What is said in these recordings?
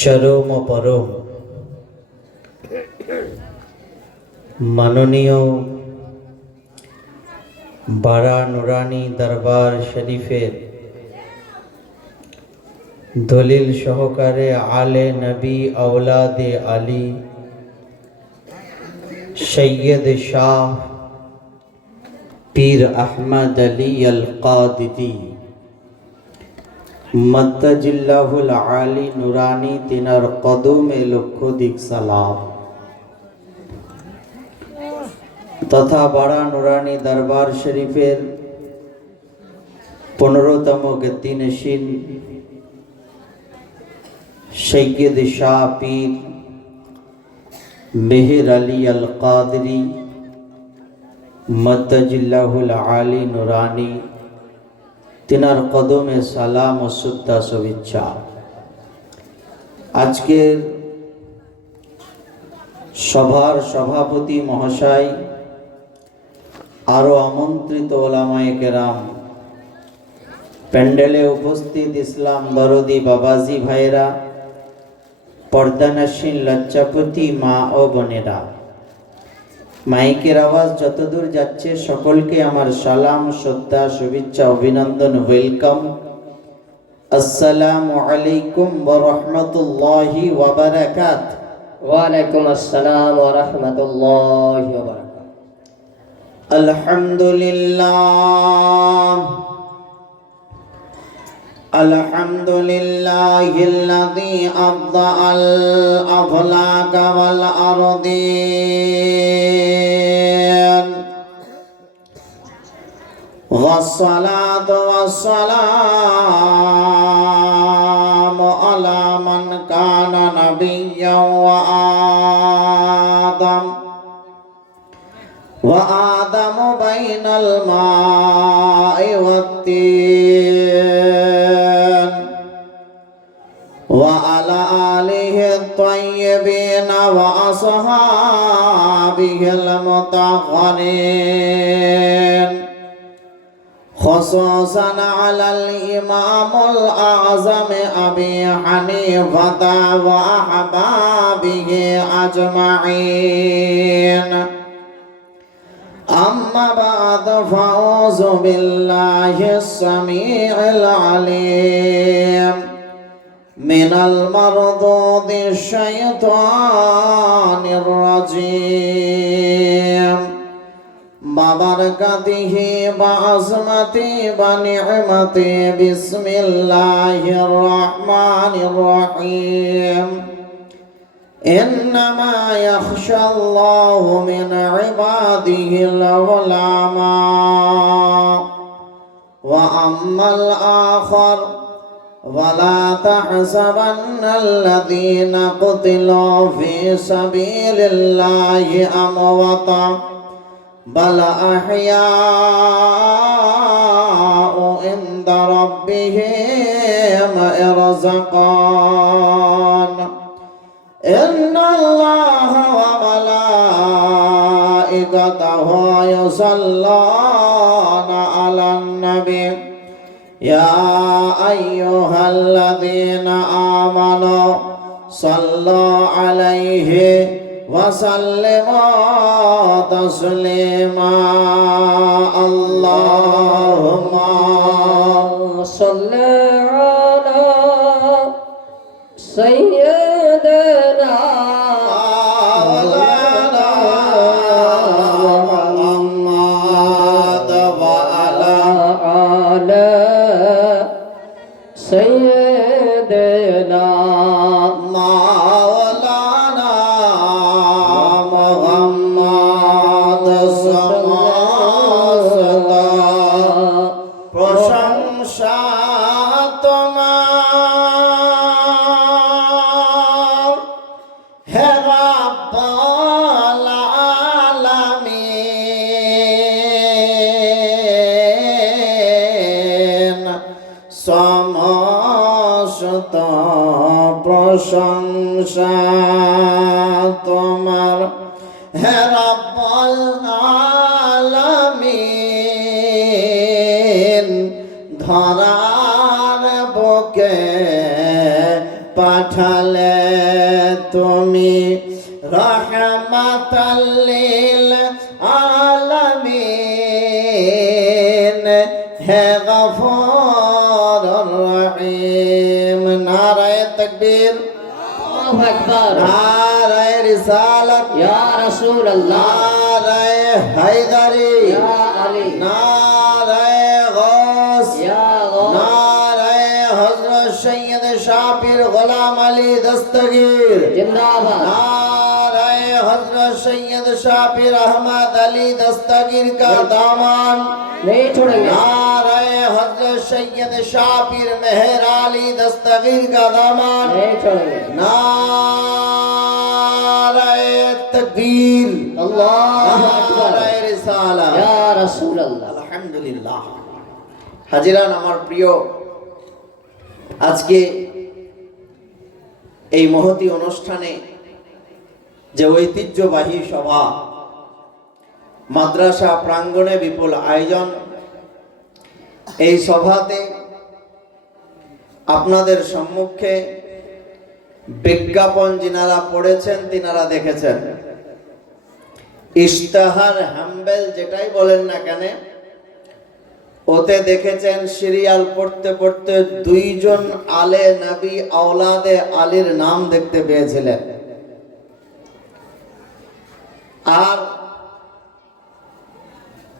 চরম ও পরম মাননীয় বারা নুরানি দরবার শরীফের দলিল সহকারে আলে নবী আওলাদে আলী সৈয়দ শাহ পীর আহমদ আলী আল কাদিদি মদ্দাজিল্লাহুল আলী নুরানি তিনার কদমে লক্ষাধিক সালাম তথা বারা নুরানি দরবার শরীফের 15তম গদ্দিনশীন সৈয়দ শাহ পীর মেহের আলী আল কাদরি মদ্দাজিল্লাহুল আলী নুরানি তিনার কদমে সালাম ও শ্রদ্ধা শুভেচ্ছা। আজকের সভার সভাপতি মহাশয়, আরো আমন্ত্রিত ওলামায়ে কেরাম, প্যান্ডেলে উপস্থিত ইসলাম দরদি বাবাজি ভাইরা, পর্দানশীন লজ্জাপতি মা ও বোনেরা, মাইকের আওয়াজ যতদূর যাচ্ছে সকলকে আমার সালাম, শ্রদ্ধা, শুভেচ্ছা, অভিনন্দন, ওয়েলকাম। আসসালামু আলাইকুম ওয়া রাহমাতুল্লাহি ওয়া বারাকাতুহু। ওয়া আলাইকুম আসসালাম ওয়া রাহমাতুল্লাহি ওয়া বারাকাতুহু। আলহামদুলিল্লাহ আলহামদুলিল্লাহিল্লাযী আবদাআল আফলাকা ওয়াল আরদিন ওয়াসসালাতু ওয়াসসালামু আলা মান কানা নাবিয়্যান ওয়া আদামু বাইনাল মা'i ওয়াত-তিন ওয়া আলা আলিহি আত-তাইয়্যিবিন ওয়া আসহাবিহিল মুতাহহারিন, খুসুসান আলাল ইমামুল আযম আবি হানিফা ওয়া আহবাবিহি আজমাইন। أما بعد فأعوذ بالله السميع العليم من المردود الشيطان الرجيم ببركته وعظمته ونعمته بسم الله الرحمن الرحيم إنما يخشى الله من عباده العلماء وأما الآخر ولا تحسبن الذين قتلوا في سبيل الله أمواتا بل أحياء عند ربهم يرزقون إن الله وملائكته يصلون على النبي يا أيها الذين آمنوا صلوا عليه وسلموا تسليما اللهم صل على سيدنا محمد وعلى على سيدنا مولانا محمد সমস্ত প্রশংসা তোমার, হে রাব্বুল আলামিন। সমস্ত প্রশংসা তোমার, হে রাব্বুল আলামিন। ধরার বুকে পাঠ পাঠালে তুমি রহমাতাল লিল আলামিন হে গফুরুর রহিম। নারায়ে তাকবীর, আল্লাহু আকবার। নারায়ে রিসালাত, ইয়া রাসূলুল্লাহ, নারায়ে হায়দারি, ইয়া আলী, নারায়ে গৌস, ইয়া গৌস, নারায়ে হযরত সৈয়দ শাহ-পীর গোলাম আলী দস্তগীর, জিন্দাবাদ। नाराए हजरत सैयद शाह-पीर अहमद अली दस्तगीर का दामन नहीं छोड़ेंगे। नाराए हजरत सैयद शाह-पीर मेहर अली दस्तगीर का दामन नहीं छोड़ेंगे। नाराए तकबीर, अल्लाहु আকবার। नाराए रिसाला। ইয়া রাসূলুল্লাহ। আলহামদুলিল্লাহ। হাজিরান আমার প্রিয়, আজকে এই মহতী অনুষ্ঠানে যে ঐতিহ্যবাহী সভা, মাদ্রাসা প্রাঙ্গণে বিপুল আয়োজন, এই সভাতে আপনাদের সম্মুখে বিজ্ঞাপন যিনারা পড়েছেন তিনারা দেখেছেন। ইশতেহার হাম্বেল যেটাই বলেন না কেন, ওতে দেখেছেন সিরিয়াল পড়তে পড়তে দুইজন আলে নবী আওলাদে আলীর নাম দেখতে পেয়েছিলেন। আর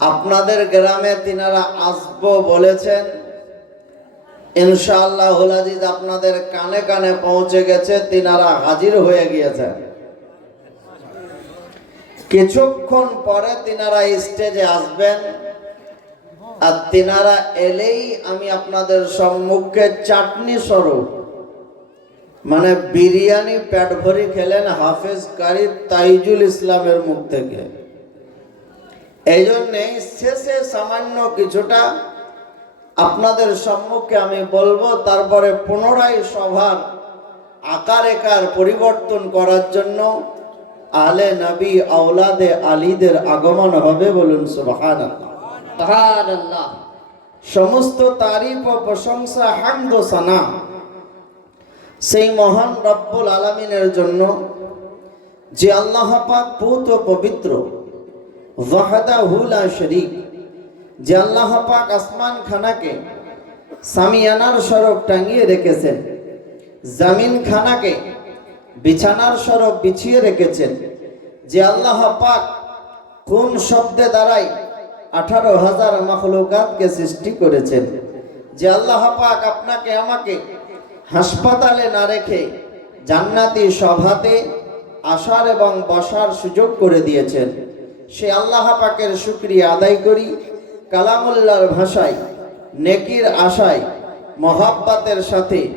আপনাদের গ্রামে তিনারা আসবো বলেছেন, ইনশাআল্লাহুল আজিজ আপনাদের কানে কানে পৌঁছে গেছে, তিনারা হাজির হয়ে গিয়েছেন। কিছুক্ষণ পরে তিনারা স্টেজে আসবেন, আর তিনারা এলেই আমি আপনাদের সম্মুখে চাটনি স্বরূপ মানে বিরিয়ানি পেট ভরি খেলেন হাফেজ কারি তাইজুল ইসলামের মুখ থেকে। এই জন্যে শেষে সামান্য কিছুটা আপনাদের সম্মুখে আমি বলবো, তারপরে পুনরায় সভার আকার একার পরিবর্তন করার জন্য আলে নবী আওলাদে আলীদের আগমন হবে। বলুন সুবহানাল্লাহ। সুবহানাল্লাহ। সমস্ত তারিফ ও প্রশংসা হামদ ও সানা সেই মহান রব্বুল আলামিনের জন্য, যে আল্লাহ পাক পুত ও পবিত্র, ওয়াহদাহু লা শরীক, যে আল্লাহ পাক আসমান খানাকে সামিয়ানার স্বরূপ টাঙিয়ে রেখেছেন, জমিন খানাকে বিছানার স্বরূপ বিছিয়ে রেখেছেন, যে আল্লাহ পাক কোন শব্দে দ্বারাই 18,000 মাখলুকাতকে সৃষ্টি করেছেন, যে আল্লাহ পাক আপনাকে আমাকে হাসপাতালে না রেখে জান্নাতি সভাতে আসার এবং বসার সুযোগ করে দিয়েছেন, সে আল্লাহ পাকের শুকরিয়া আদায় করি। কালামুল্লাহর ভাষায়, নেকির আশায়, মহাব্বতের সাথে,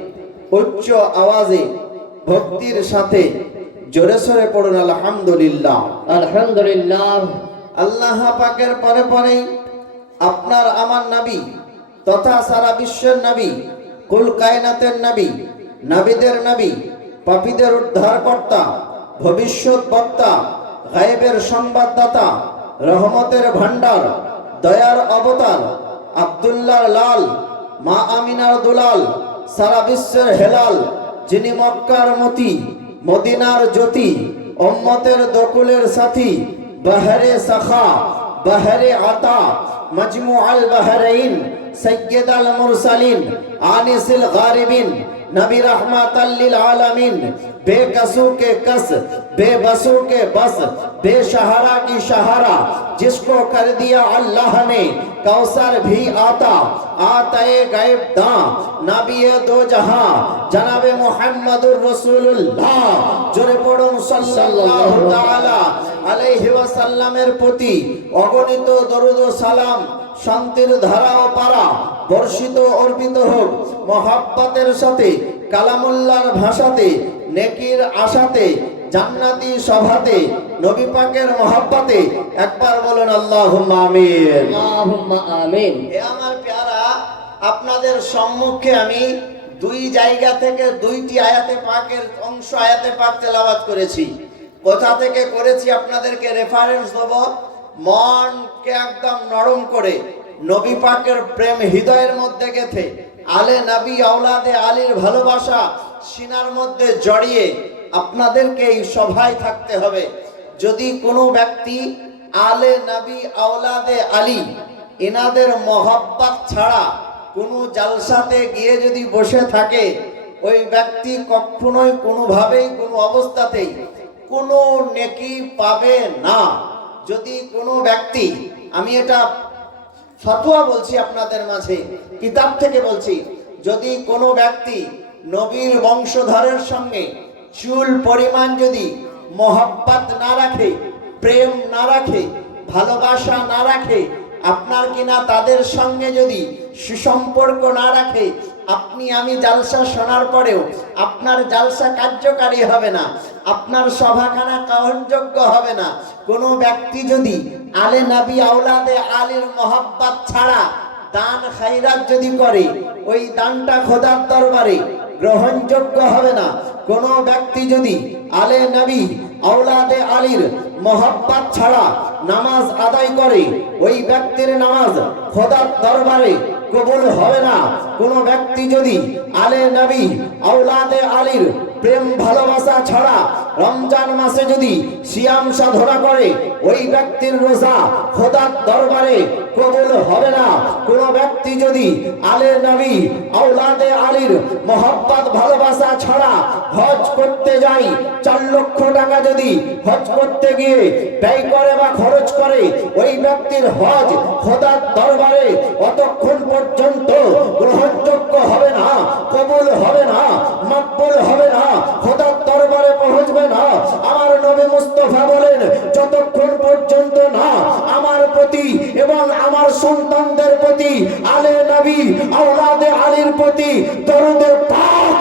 উচ্চ আওয়াজে, ভক্তির সাথে জোরে সোরে পড়ুন আলহামদুলিল্লাহ। আলহামদুলিল্লাহ। আল্লাহ পাকের পরে পরেই আপনার আমার নবী তথা সারা বিশ্বের নবী, কুল কায়নাতের নবী, নবীদের নবী, পাপীদের উদ্ধারকর্তা, ভবিষ্যৎ বক্তা, গায়েবের সংবাদদাতা, রহমতের ভান্ডার, দয়ার অবতার, আব্দুল্লাহর লাল, মা আমিনার দুলাল, সারা বিশ্বের হেলাল, যিনি মক্কার মতি, মদিনার জ্যোতি, উম্মতের দকুলের সাথী, বাহরে সাখা, বাহরে আতা, মজমুআল বাহরাইন, সৈয়দাল মুরসালিন, আনিসিল গারিবিন, नबी रहमतल लिल आलमीन, बेकसू के कस, बेबसू के बस, बेशहारा की शहारा, जिसको कर दिया अल्लाह ने कौसर भी आता, आते गैब दा, नबी दो जहां, जनाबे मुहम्मदुर रसूलुल्लाह, जोरे पड़ुन सल्लल्लाहु ताला अलैहि ওয়াসাল্লামের প্রতি অগণিত দরুদ ও সালাম, শান্তির ধারা ও পারা বর্ষিত অর্পিত হোক মহাব্বতের সাথে, কালামুল্লাহর ভাষাতে, নেকির আশাতে, জান্নাতি সভাতে, নবী পাকের মহাব্বতে। একবার বলুন আল্লাহুম্মা আমিন। আল্লাহুম্মা আমিন। হে আমার প্যারা, আপনাদের সম্মুখে আমি দুই জায়গা থেকে দুইটি আয়াতে পাকের অংশ আয়াতে পাক তেলাওয়াত করেছি। কোথা থেকে করেছি আপনাদেরকে রেফারেন্স দেব। মনকে একদম নরম করে নবী পাকের প্রেম হৃদয়ের মধ্যে গেথে আলে নবী আওলাদে আলীর ভালোবাসা সিনার মধ্যে জড়িয়ে আপনাদেরকে এই সভায় থাকতে হবে। যদি কোনো ব্যক্তি আলে নবী আওলাদে আলী এনাদের মহব্বত ছাড়া কোনো জালসাতে গিয়ে যদি বসে থাকে, ওই ব্যক্তি কখনোই কোনোভাবেই কোনো অবস্থাতেই কোনো নেকি পাবে না। যদি কোনো ব্যক্তি, আমি এটা ফতোয়া বলছি আপনাদের মাঝে, কিতাব থেকে বলছি, যদি কোনো ব্যক্তি নবীর বংশধরের সঙ্গে চুল পরিমাণ যদি মহব্বত না রাখে, প্রেম না রাখে, ভালোবাসা না রাখে, আপনার কিনা তাদের সঙ্গে যদি সুসম্পর্ক না রাখে, আপনি আমি জালসা শোনার পরেও আপনার জালসা কার্যকারী হবে না, আপনার সভাখানা গ্রহণযোগ্য হবে না। কোনো ব্যক্তি যদি আলে নবী আওলাদে আলীর মহব্বত ছাড়া দান খায়রাত যদি করে, ওই দানটা খোদার দরবারে গ্রহণযোগ্য হবে না। কোনো ব্যক্তি যদি আলে নবী আওলাদে আলীর মহব্বত ছাড়া নামাজ আদায় করে, ওই ব্যক্তির নামাজ খোদার দরবারে কবুল হবে না। কোনো ব্যক্তি যদি আলে নবী আওলাদে আলীর প্রেম ভালোবাসা ছাড়া রমজান মাসে যদি সিয়াম সাধনা করে, ওই ব্যক্তির রোজা খোদার দরবারে কবুল হবে না। কোনো ব্যক্তি যদি আলে নবী আওলাদে আলীর মহব্বত ভালোবাসা ছাড়া হজ করতে যায়, 4 লক্ষ টাকা যদি হজ করতে গিয়ে ব্যয় করে বা খরচ করে, ওই ব্যক্তির হজ খোদার দরবারে অতক্ষণ পর্যন্ত গ্রহণযোগ্য হবে না, কবুল হবে না, মকবুল হবে না, খোদার দরবারে পৌঁছবে না। আমার নবী মুস্তাফা বলেন, যতক্ষণ পর্যন্ত না আমার প্রতি এবং আমার সন্তানদের প্রতি আলে নবী আওলাদে আলীর প্রতি দরুদে পাক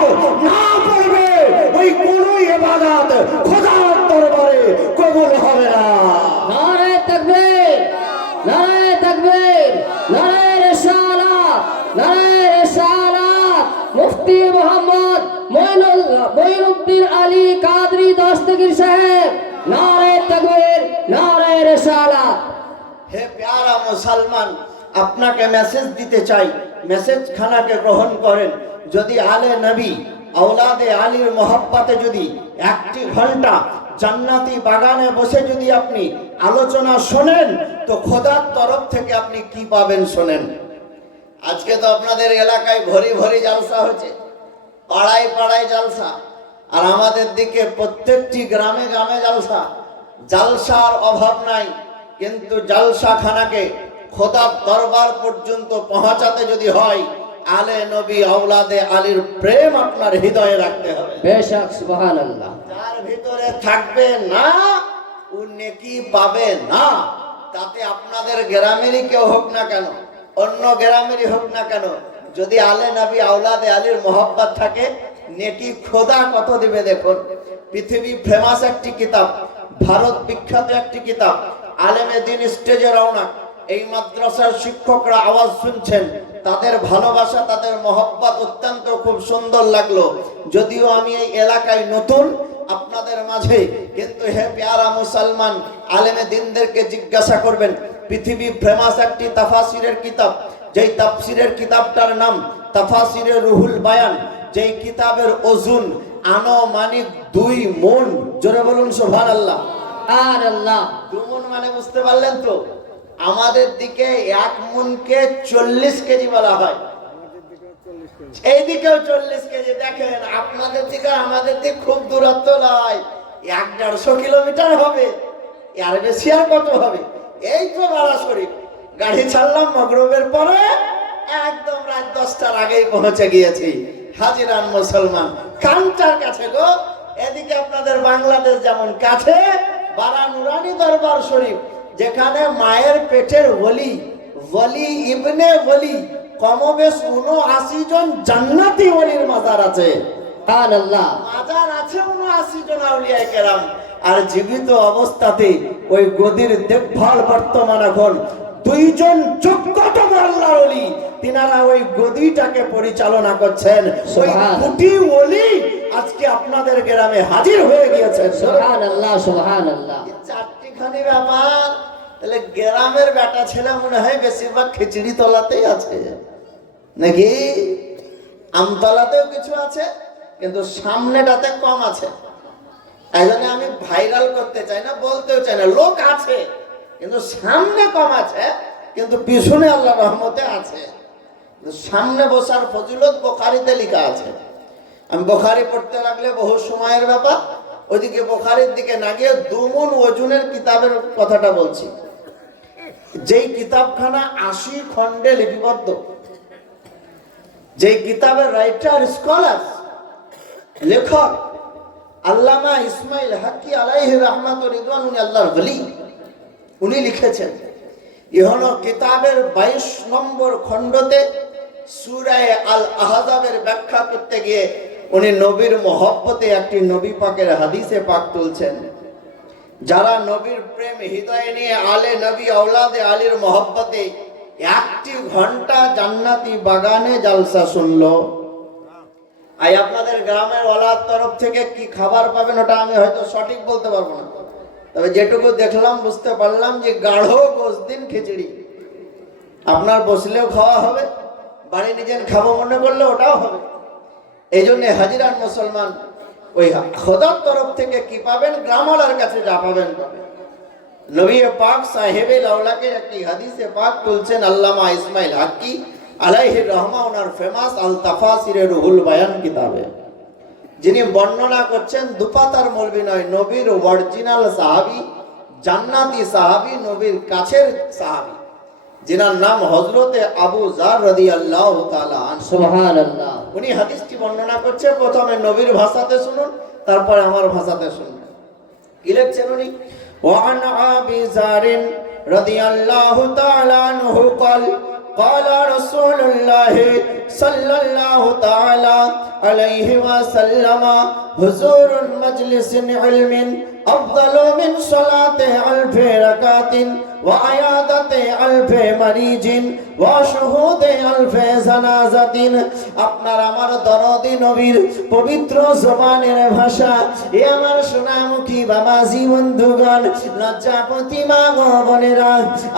না পড়বে, ওই কোনো ইবাদত খোদার দরবারে কবুল হবে না। নারে তাকবীর, নারে তাকবীর, নারে রিসালাত, নারে রিসালাত। মুফতি মোহাম্মদ মঈনুদ্দিন আলী কাদরি দস্তগীর সাহেব, নারে তাকবীর, নারে রিসালাত। হে প্যারা মুসলমান, আপনাকে মেসেজ দিতে চাই, মেসেজ খানাকে গ্রহণ করেন। যদি আলে নবী আওলাদে আলীর মহব্বতে যদি 1 ঘন্টা জান্নাতি বাগানে বসে যদি আপনি আলোচনা শোনেন, তো খোদার তরফ থেকে আপনি কি পাবেন শোনেন। আজকে তো আপনাদের এলাকায় ভরি ভরি জালসা হচ্ছে, পাড়ায় পাড়ায় জালসা, আর আমাদের দিকে প্রত্যেকটি গ্রামে গ্রামে জালসা। জালসার অভাব নাই, কিন্তু জালসা খানাকে খোদার দরবার পর্যন্ত পৌঁছাতে যদি হয়, আলে নবী আওলাদে আলীর প্রেম আপনার হৃদয়ে রাখতে হবে। বেশক, সুবহানাল্লাহ। যার ভিতরে থাকবে না, ও নেকি পাবে না। তাতে আপনাদের গ্রামেরই কেউ হোক না কেন, অন্য গ্রামেরই হোক না কেন, যদি আলে নবী আওলাদে আলীর মহব্বত থাকে, নেকি খোদা কত দিবে দেখুন। পৃথিবী ফেমাস একটি কিতাব, ভারত বিখ্যাত একটি কিতাব, আলেমে দিন স্টেজে রওনা। এই মাদ্রাসার শিক্ষকরা আওয়াজ শুনছেন, তাদের ভালোবাসা, তাদের মহব্বত অত্যন্ত খুব সুন্দর লাগলো। যদিও আমি এই এলাকায় নতুন আপনাদের মাঝে, কিন্তু হে প্যারা মুসলমান, আলেমে দিনদেরকে জিজ্ঞাসা করবেন, পৃথিবী ফেমাস একটি তাফাসিরের কিতাব, যেই তাফসিরের কিতাবটার নাম তাফাসিরে রুহুল বায়ান, যেই কিতাবের ওজন আনুমানিক 2 মণ। জোরে বলুন সুবহানাল্লাহ। আর আল্লাহ। 2 মণ মানে বুঝতে পারলেন তো? আমাদের দিকে 1 মণকে 40 কেজি বলা হয়, এই দিকেও 40 কেজি। দেখেন, আপনাদের দিকে আমাদের দিকে খুব দূরত্ব নয়, 1-150 কিলোমিটার হবে, এর বেশি আর কত হবে। এই তো বাড়া শরীফ, গাড়ি ছাড়লাম মগরবের পরে, একদম রাত 10টার আগেই পৌঁছে গিয়েছি। হাজিরান মুসলমান, কান্টার কাছে গো। এদিকে আপনাদের বাংলাদেশ যেমন কাছে, বারা নুরানি দরবার শরীফ, যেখানে মায়ের পেটের ওলি, ওলি ইবনে ওলি, কমবেশ 79 জন জান্নাতি ওলির মাজার আছে। সুবহানাল্লাহ। মাজার আছে 79 জন আউলিয়া কেরাম। আর জীবিত অবস্থাতে ওই গদির দেখভাল বর্তমান এখন 2 জন যোগ্যতম আল্লাহর ওলি, তিনারা ওই গদিটাকে পরিচালনা করছেন। ওই 2টি ওলি আজকে আপনাদের গ্রামে হাজির হয়ে গিয়েছেন। সুবহানাল্লাহ, সুবহানাল্লাহ। 4টিখানি ব্যাপার। তাহলে গ্রামের বেটা ছেলে মনে হয় বেশিরভাগ খিচুড়ি তলাতেই আছে নাকি? আমতলাতেও কিছু আছে, কিন্তু সামনেটাতে কম আছে। এই জন্য আমি ভাইরাল করতে চাই না, বলতেও চাই না। লোক আছে কিন্তু সামনে কম আছে, কিন্তু পিছনে আল্লাহ রহমতে আছে। সামনে বসার ফজিলত বুখারীতে লেখা আছে। আমি বুখারী পড়তে লাগলে বহু সময়ের ব্যাপার, ওইদিকে বুখারীর দিকে না গিয়ে দুমুন ওজনের কিতাবের কথাটা বলছি। যেই কিতাবখানা 80 খণ্ডে লিপিবদ্ধ, যেই কিতাবের রাইটার স্কলার লেখক আল্লামা ইসমাইল হাক্কি আলাইহি রাহমাত ওয়া রিদওয়ান, উনি আল্লাহর ওলি, উনি লিখেছেন ইহন কিতাবের 22 নম্বর খণ্ডতে সূরা আল আহজাবের ব্যাখ্যা করতে গিয়ে উনি নবীর মহব্বতে একটি নবী পাকের হাদিসে পাক তুলছেন। যারা নবীর প্রেম হৃদয়ে নিয়ে আলে নবী আওলাদে আলীর মহব্বতে 1 ঘন্টা জান্নাতি বাগানে জালসা শুনলো, আই আপনাদের গ্রামের ওয়ালার তরফ থেকে কি খাবার পাবেন ওটা আমি হয়তো সঠিক বলতে পারবো না, তবে যেটুকু দেখলাম বুঝতে পারলাম যে গাঢ় গোশদিন খিচুড়ি। আপনার বসলেও খাওয়া হবে, বাড়ি নিজের খাবো মনে করলে ওটাও হবে। এই জন্য হাজিরান মুসলমান ওই খোদার তরফ থেকে কি পাবেন, গ্রামওয়ালার কাছে যা পাবেন পাবেন। নবী পাক সাহেবে লাউলাকে একটি হাদিসে পাক তুলছেন আল্লামা ইসমাইল হাক্কি আলাইহি রহমা, ওনার ফেমাস আল তাফাসিরে রুহুল বায়ান কিতাবে, যিনি বর্ণনা করছেন দুপাতার মৌলবি নয়, নবীর অরিজিনাল সাহাবী, জান্নাতি সাহাবী, নবীর কাছের সাহাবী, যিনার নাম হযরতে আবু যার রাদিয়াল্লাহু তাআলা আনহু। সুবহানাল্লাহ। উনি হাদিসটি বর্ণনা করছে, প্রথমে নবীর ভাষাতে শুনুন, তারপরে আমার ভাষাতে শুনুন। কি লিখছেন উনি? ওয়ান আবি যারিন রাদিয়াল্লাহু তাআলা আনহু قال قال رسول الله صلى الله تعالى عليه وسلم حضور مجلس علم أفضل من صلاة 1000 ركعة وعيادة 1000 مريض وشهود 1000 جنازة। আপনার আমার দরদি নবীর পবিত্র জবানের ভাষা, এ আমার সোনামুখী বাবাজি বন্ধুগণ, লজ্জাপতি মা গো বোনেরা,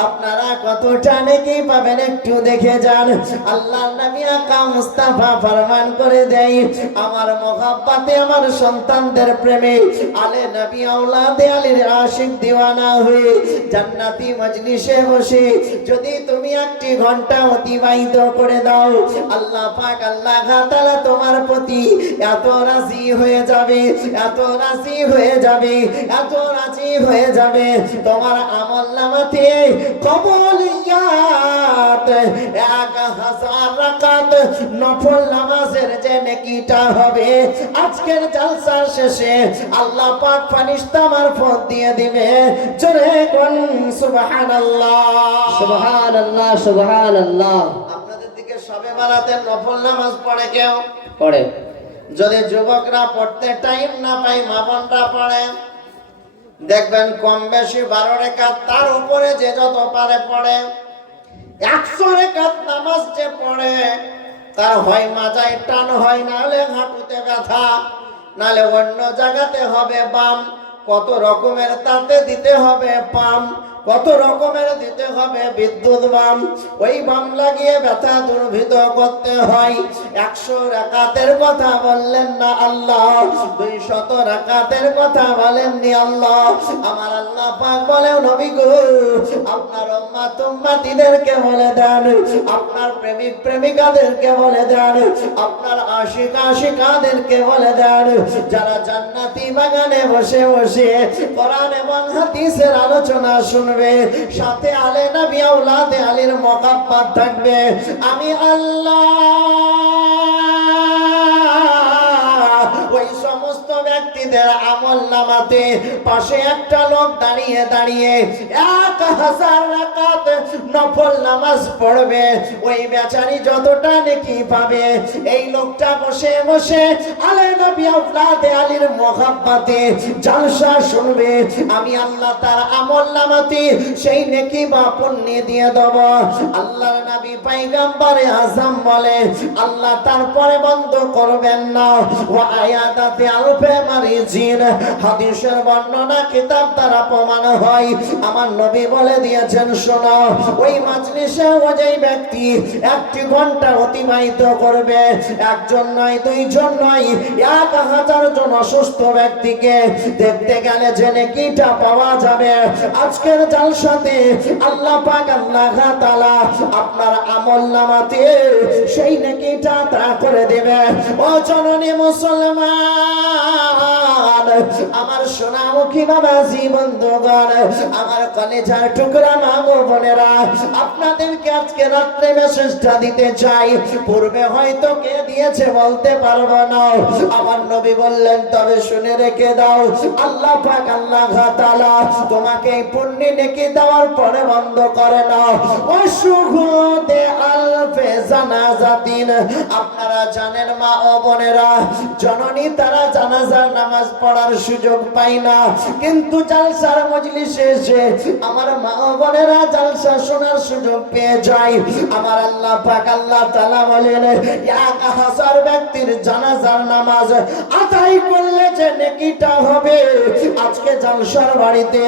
আপনারা কতটা নেকি পাবেন একটু দেখে যান। আল্লাহর নবী আকা মুস্তাফা ফরমান করে দেয়, আমার মহব্বতে আমার সন্তানদের প্রেমে আলে নবী আওলাদে আলীর আশিক দিওয়ানা হয়ে জান্নাতি মজলিসে বসে যদি তুমি 1 ঘন্টা অতিবাহিত করে দাও, আল্লাহ পাক আল্লাহ তাআলা তোমার প্রতি এত রাজি হয়ে যাবে, এত রাজি হয়ে যাবে, এত রাজি হয়ে যাবে, তোমার আমলনামাতে কবুলিয়াত 1000 রাকাত নফল নামাজের যে নেকিটা হবে, আজকের জালসার শেষে আল্লাহ পাক ফেরেশতা মারফত দিয়ে দিবে। জোরে কোন সুবহানাল্লাহ, সুবহানাল্লাহ, সুবহানাল্লাহ। আপনাদের দিকে সবে বারাতে নফল নামাজ পড়ে কেউ? পড়ে। যদি যুবকরা পড়তে টাইম না পায়, মা বোনরা পড়ে, দেখবেন কম বেশি 12 রাকাত, তার উপরে যে যত পারে পড়ে। 100 রাকাত নামাজ যে পড়ে তার হয় মাজায় টান হয়, নাহলে হাঁটুতে ব্যথা, নাহলে অন্য জায়গাতে হবে বাম, কত রকমের তাতে দিতে হবে পাম, কত রকমের দিতে হবে বিদ্যুৎ বাম, ওই বাম লাগিয়ে ব্যথা দুর্ভিদ করতে হয়। 100 রাকাতের কথা বললেন না আল্লাহ, 200 রাকাতের কথা বলেননি আল্লাহ। আমার আল্লাহ পাক বলেন, নবী গো আপনার উম্মত উম্মতিদেরকে বলে দেন, আপনার প্রেমিক প্রেমিকাদেরকে বলে দেন, আপনার আশিক আশিকাদেরকে বলে দেন, যারা জান্নাতি বাগানে বসে বসে কোরআন এবং হাদিসের আলোচনা শুনবে, সাথে আলে নবী আওলাদে আলীর মুহাব্বত থাকবে, আমি আল্লাহ ওই সমস্ত ব্যক্তিদের আমলনামাতে পাশে একটা লোক দাঁড়িয়ে দাঁড়িয়ে 1000 রাকাত নফল নামাজ পড়বে, ওই বেচারি যতটা নেকি পাবে, এই লোকটা বসে বসে আলে নবী আওলাদে আলীর মুহাব্বতে জালসা শুনবে, আমি আল্লাহ তার আমলনামাতে সেই নেকি বা পুণ্য দিয়ে দেব। আল্লাহর নবী পয়গম্বরে আযম বলে, আল্লাহ তারপরে বন্ধ করবেন না, ওয়া আয়াদাতে আলফে মারিজিন, হাদিসের বর্ণনা কিতাব দ্বারা প্রমাণ হয়। আমার নবী বলে দিয়েছেন, শোনো, ওই মাজলিসে ওই ব্যক্তি 1 ঘন্টা অতিবাহিত করবে, একজন নয়, 2 জন নয়, 1000 জন অসুস্থ ব্যক্তিকে দেখতে গেলে যে নেকিটা পাওয়া যাবে, আজকের জালসাতে আল্লাহ পাক আল্লাহ তাআলা আপনার আমলনামাতে সেই নেকিটা তা করে দেবে। ও জননী মুসলমান, আমার সোনামুখী বাবাজি বন্ধুগণ, আমার কলেজার টুকরা মা গো বোনেরা, আপনাদেরকে আজকে রাত্রে মেসেজটা দিতে চাই। পূর্বে হয়তো কে দিয়েছে বলতে পারবো না, আমার নবী বললেন তবে শুনে রেখে দাও, আল্লাহ পাক আল্লাহ তাআলা তোমাকে এই পুণ্য নেকি দেওয়ার পরে বন্ধ করে না। ওয়াশুহুদে আলফে জানাজাতিন, আপনারা জানেন মা ও বোনেরা, জননী তারা জানাজার নামাজ পড়ার সুযোগ পায় না, কিন্তু জালসার মজলিসে এসে আমার মা ও বোনেরা জালসা শোনার সুযোগ পেয়ে যায়। আমার আল্লাহ পাক আল্লাহ তাআলা বলেন, 1000 ব্যক্তির জানাজার নামাজ আদায় করলে যে নেকিটা হবে, আজকে জালসার বাড়িতে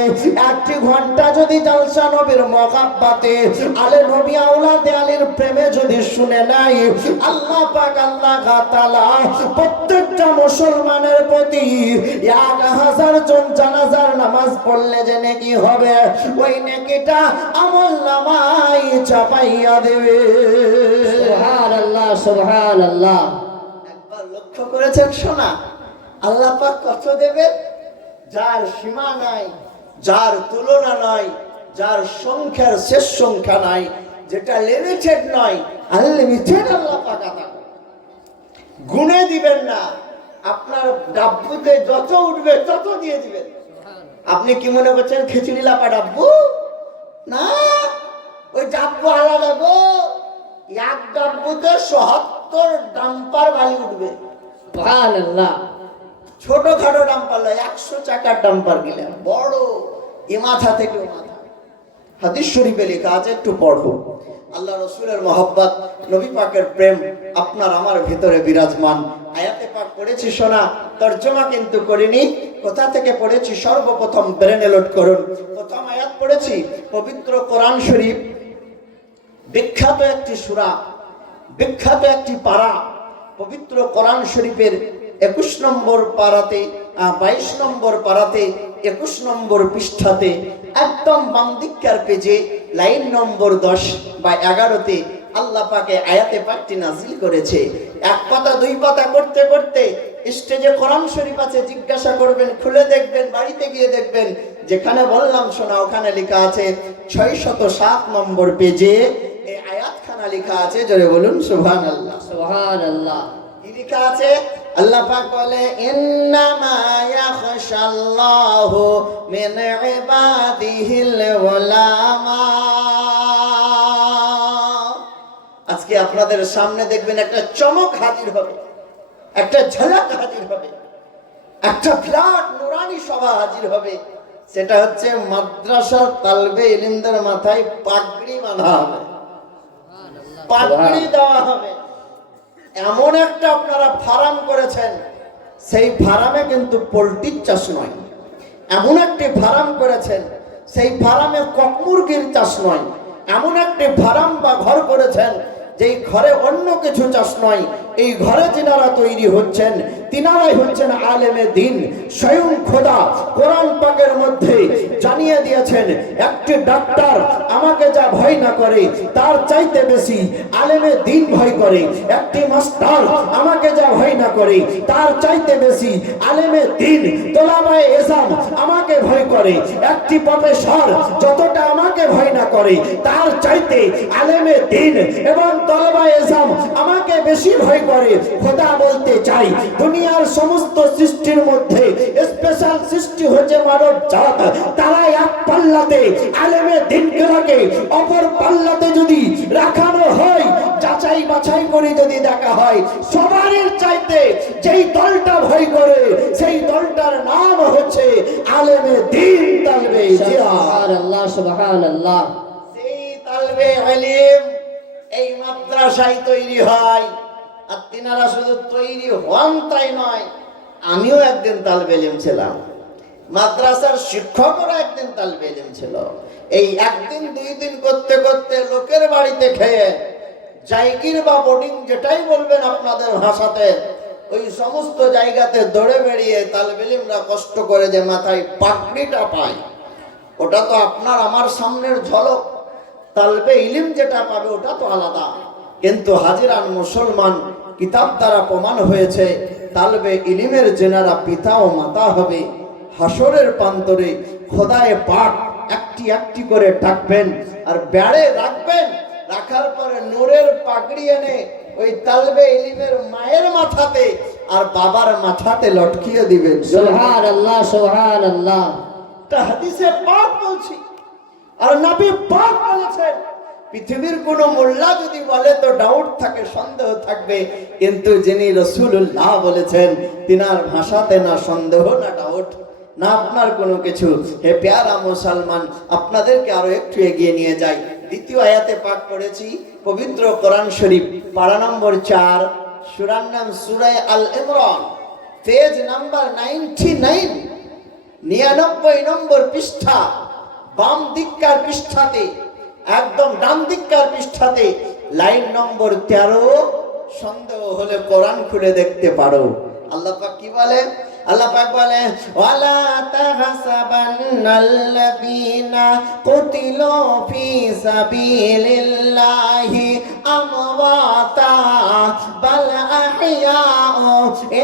1 ঘন্টা যদি জালসা নবীর মহাব্বতে আলে নবী আওলাদে আলীর প্রেমে যদি শুনে নাই, আল্লাহ পাক আল্লাহ তাআলা প্রত্যেকটা মুসলমানের প্রতি 1000 জন জানাজার নামাজ পড়লে যে নেকি হবে, ওই নেকিটা আমলনামায় চাপাইয়া দেবে। সুবহানাল্লাহ, সুবহানাল্লাহ। একবার লক্ষ্য করেছেন শোনা, আল্লাহ পাক কত দেবে, যার সীমা নাই, যার তুলনা নাই, যার সংখ্যার শেষ সংখ্যা নাই, যেটা লিমিটেড নয়, আনলিমিটেড আল্লাহ পাক আতা করে। গুণে দিবেন না, আপনার ডাব্বুতে যত উঠবে তত দিয়ে দিবেন। আপনি কি মনে করছেন খিচুড়ি লাপা ডাব্বু? না, ওই ডাব্বু আলাদা গো। 1 ডাব্বুতে ৭৭ ডাম্পার বালি উঠবে। সুবহানাল্লাহ। ছোটখাটো ডাম্পার নয়, 100 চাকার ডাম্পার গেলে বড়, এ মাথা থেকে ও মাথা। হাদিস শরীফে লেখা আছে, একটু পড়ো। আল্লাহ রসুলের মহব্বত, নবী পাকের প্রেম আপনার আমার ভিতরে বিরাজমান। আয়াতে পাক পড়েছি শোনা, তর্জমা কিন্তু করিনি, কোথা থেকে পড়েছি সর্বপ্রথম ব্রেনে লোড করুন। প্রথম আয়াত পড়েছি পবিত্র কোরআন শরীফ, বিখ্যাত একটি সূরা, বিখ্যাত একটি পারা, পবিত্র কোরআন শরীফের 21 নম্বর পারাতে, 22 নম্বর পারাতে, 21 নম্বর পৃষ্ঠাতে, একদম বাম দিককার পেজে লাইন নম্বর 10 বা 11তে আল্লাহ পাকে আয়াতে পাকটি নাজিল করেছে। 1 পাতা 2 পাতা করতে করতে স্টেজে কোরআন শরীফ আছে, জিজ্ঞাসা করবেন, খুলে দেখবেন, বাড়িতে গিয়ে দেখবেন, যেখানে বললাম শোনা ওখানে লেখা আছে 607 নম্বর পেজে এই আয়াতখানা লেখা আছে। জোরে বলুন সুবহানাল্লাহ, সুবহানাল্লাহ। কি লেখা আছে? আল্লাহ পাক বলে, ইন্নামা ইয়াখশাল্লাহু মিন ইবাদিহিল উলামা। আজকে আপনাদের সামনে দেখবেন একটা চমক হাজির হবে, একটা ঝলক হাজির হবে, একটা বিরাট নুরানি সভা হাজির হবে। সেটা হচ্ছে মাদ্রাসার তালবে ইলমদের মাথায় পাগড়ি বাঁধা হবে, পাগড়ি দেওয়া হবে। এমন একটা আপনারা ফার্ম করেছেন, সেই ফার্মে কিন্তু পোল্ট্রির চাষ নয়। এমন একটি ফার্ম করেছেন, সেই ফার্মে কক মুরগির চাষ নয়। এমন একটি ফার্ম বা ঘর করেছেন, যেই ঘরে অন্য কিছু চাষ নয়। এই ঘরে যিনারা তৈরি হচ্ছেন, তিনারাই হচ্ছেন আলেমে দিন। স্বয়ং খোদা কোরআন পাকের মধ্যে জানিয়ে দিয়েছেন, একটি ডাক্তার আমাকে যা ভয় না করে তার চাইতে বেশি আলেমে দিন ভয় করে। একটি মাস্টার আমাকে যা ভয় না করে তার চাইতে বেশি আলেমে দিন তোলাবায়ে এসাম আমাকে ভয় করে। একটি প্রফেসর যতটা আমাকে ভয় না করে তার চাইতে আলেমে দিন এবং তোলাবায়ে এসাম আমাকে বেশি ভয় করে। খোদা বলতে চাই, দুনিয়ার সমস্ত সৃষ্টির মধ্যে স্পেশাল সৃষ্টি হচ্ছে মানব জাত। তারা এক পাল্লাতে আলেমে দিনগুলোকে অপর পাল্লাতে যদি রাখানো হয়, যাচাই বাছাই করে যদি দেখা হয়, সবারই চাইতে যেই দলটা ভয় করে সেই দলটার নাম হচ্ছে আলেমে দিন তালবে জিহাদ। সুবহানাল্লাহ, সুবহানাল্লাহ। সেই তালবে ইলম এই মাদ্রাসায় তৈরি হয়। আর তিনারা শুধু তৈরি হন তাই নয়, আমিও একদিন তালবে ইলম ছিলাম, মাদ্রাসার শিক্ষকরা একদিন তালবে ইলম ছিল। এই একদিন দুই দিন করতে করতে লোকের বাড়িতে খেয়ে জায়গির বা বোর্ডিং যেটাই বলবেন আপনাদের ভাষাতে, ওই সমস্ত জায়গাতে দৌড়ে বেরিয়ে তালবে ইলমরা কষ্ট করে যে মাথায় পাগড়িটা পায়, ওটা তো আপনার আমার সামনের ঝলক। তালবে ইলম যেটা পাবে ওটা তো আলাদা। কিন্তু হাজিরান মুসলমান, কিতাব দ্বারা প্রমাণ হয়েছে তালবে ইলমের যেনারা পিতা ও মাতা হবে, হাসরের প্রান্তরে খোদায়ে পাক একটি একটি করে ডাকবেন আর বেড়ে রাখবেন। রাখার পরে নূরের পাগড়ি এনে ওই তালবে ইলমের মায়ের মাথাতে আর বাবার মাথাতে লটকিয়ে দিবেন। সুবহানাল্লাহ, সুবহানাল্লাহ। এটা হাদিসে পাক বলছি। আর নবী পাক বলেছেন, পৃথিবীর কোন মোল্লা যদি বলে তো ডাউট থাকে, সন্দেহ থাকবে, কিন্তু যিনি রাসূলুল্লাহ বলেছেন তিনার ভাষাতে না সন্দেহ না ডাউট না আপনার কোনো কিছু। হে প্যারা মুসলমান, আপনাদেরকে আরো একটু এগিয়ে নিয়ে যাই। দ্বিতীয় আয়াতে পাক পড়েছি পবিত্র কোরআন শরীফ, পারা নম্বর 4, সূরার নাম সূরা আল ইমরান, পেজ নাম্বার 99, 99 নম্বর পৃষ্ঠা, বাম দিককার পৃষ্ঠাতে, একদম ডান দিককার পৃষ্ঠাতে লাইন নম্বর 13। সন্দেহ হলে কোরআন খুলে দেখতে পারো। আল্লাহ পাক কি বলে? আল্লাহ পাক বলে, ওয়ালা তাহসাবান্নাল্লাযীনা কুতিলু ফী সাবিলিল্লাহি আমওয়াতা বাল আহইয়াউ